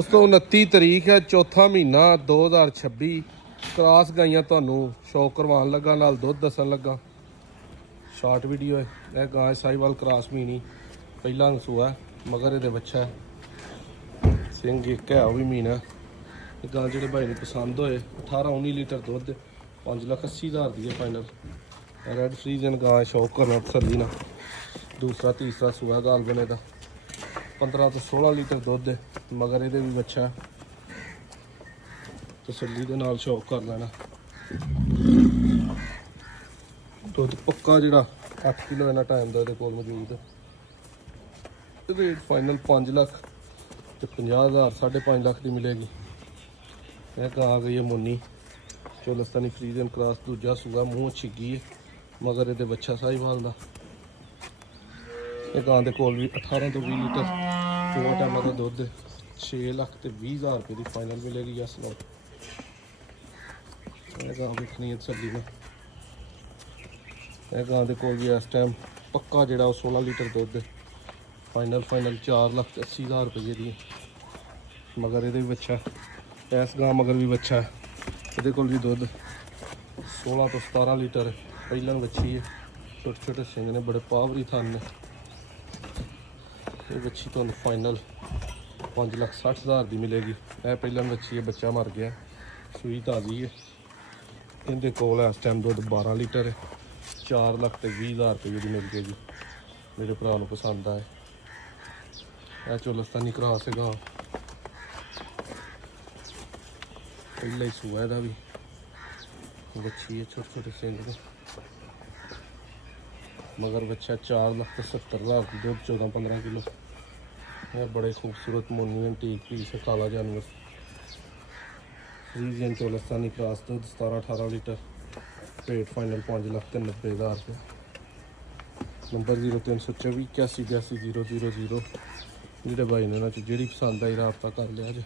दोस्तों 29 तरीक है, चौथा महीना 2026। क्रॉस गाइयां ਤੁਹਾਨੂੰ शौक करवान लगा, नाल दुध दसन लगा। शॉर्ट वीडियो है। यह गाय साहिवाल क्रॉस महीनी पहला सूआ है, मगर ये बच्चा है, सिंह एक है, वह भी मीना है। गां जो भाई ने पसंद होए 18-19 लीटर दुध 5,80,000 दी है फाइनल। रेड फ्रीजन गां शौक करना तसली ना। दूसरा तीसरा सूआ गाल बने का 15 तो 16 लीटर दुध है, मगर ये भी बच्चा है, तसली के नाल शौक कर लेना। दुध पक्का जो 8 किलो इन्ना टाइम का ये मौजूद है। रेट फाइनल 5 लाख तो 50,000 5.5 लाख की मिलेगी। यह गां आ गई है मुन्नी चोलस्तानी फ्रीजन क्रॉस, दूजा सूआ, मूँह छिगी है, मगर ये बच्चा साहिवाल का। ये गां के कोल भी 18 तो 20 लीटर 2 टाइम का दुध 6,20,000 रुपये की फाइनल मिलेगी। यस नो गां देखनी है तसली में। यह गां के कोल भी इस टाइम पक्का जो 16 लीटर दुध फाइनल 4,80,000 रुपये की, मगर ये भी बच्चा है। इस गां मगर भी बच्चा है, ये भी दुध 16 तो 17 लीटर है। पहला बच्ची है, छोटे छोटे सिंह ने, बड़े पावरी थन ने। ये बच्ची तो फाइनल 5,60,000 की मिलेगी। यह पहला बच्ची है, बच्चा मर गया, सूई ताज़ी है। इनके कोल इस टाइम दुध 12 लीटर है, 4,20,000 रुपये की मिल जाएगी। मेरे भरा को पसंद आए। यह चोलस्तानी क्रॉस है गां, पहला ही सूआ है, भी बच्ची है, छोटे छोटे सिंह ने, मगर बच्चा 4,70,000 की दुध 14-15 किलो। यह बड़े खूबसूरत मोनियन टीक पीस है, काला जानवर फ्रीजियन चोलस्तानी क्रॉस, दुध 17-18 लीटर। रेट फाइनल 5,90,000 रुपये। नंबर 0324 81 82 000। जोड़े भाई ने जी पसंद आई रबता कर लिया जे।